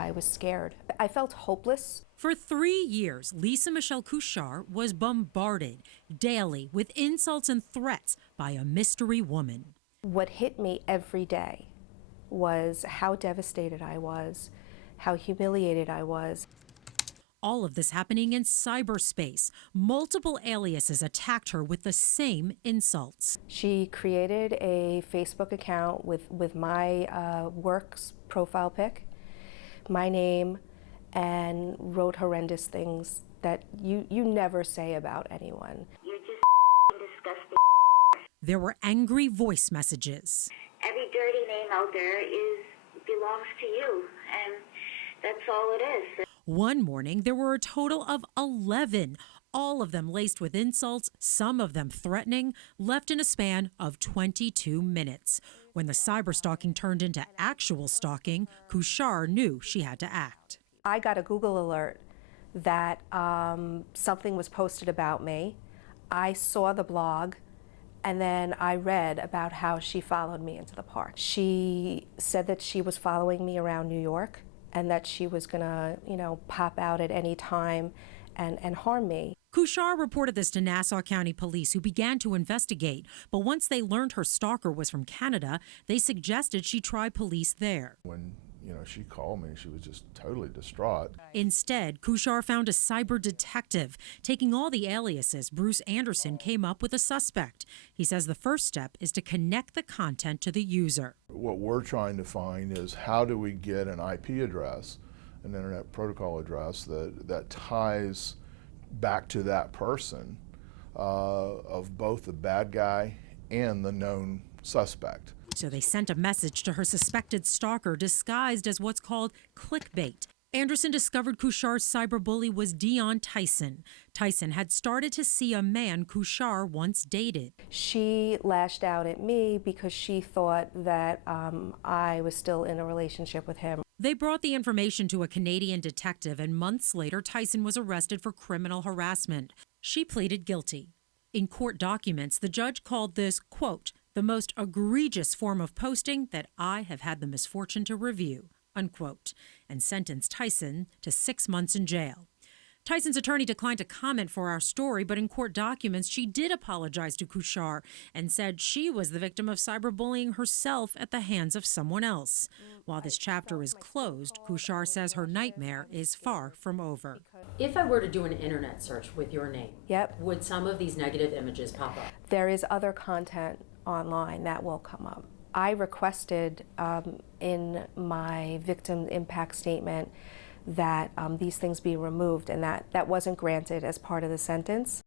I was scared. I felt hopeless. For 3 years, Lisa Michelle Couchard was bombarded daily with insults and threats by a mystery woman. What hit me every day was how devastated I was, how humiliated I was. All of this happening in cyberspace. Multiple aliases attacked her with the same insults. She created a Facebook account with my work's profile pic, my name, and wrote horrendous things that you never say about anyone. You're just disgusting. There were angry voice messages. Every dirty name out there belongs to you, and that's all it is. One morning, there were a total of 11, all of them laced with insults, some of them threatening, left in a span of 22 minutes. When the cyberstalking turned into actual stalking, Couchard knew she had to act. I got a Google alert that something was posted about me. I saw the blog, and then I read about how she followed me into the park. She said that she was following me around New York and that she was gonna, pop out at any time and harm me. Couchard reported this to Nassau County Police, who began to investigate. But once they learned her stalker was from Canada, they suggested she try police there. When she called me, she was just totally distraught. Instead, Couchard found a cyber detective. Taking all the aliases, Bruce Anderson came up with a suspect. He says the first step is to connect the content to the user. What we're trying to find is how do we get an IP address, an Internet Protocol address that ties back to that person of both the bad guy and the known suspect. So they sent a message to her suspected stalker disguised as what's called clickbait. Anderson discovered Couchard's cyberbully was Dion Tyson. Tyson had started to see a man Couchard once dated. She lashed out at me because she thought that I was still in a relationship with him. They brought the information to a Canadian detective, and months later, Tyson was arrested for criminal harassment. She pleaded guilty. In court documents, the judge called this, quote, the most egregious form of posting that I have had the misfortune to review, unquote, and sentenced Tyson to 6 months in jail. Tyson's attorney declined to comment for our story, but in court documents, she did apologize to Couchard and said she was the victim of cyberbullying herself at the hands of someone else. While this chapter is closed, Couchard says her nightmare is far from over. If I were to do an internet search with your name, Yep. would some of these negative images pop up? There is other content online that will come up. I requested in my victim impact statement that these things be removed, and that wasn't granted as part of the sentence.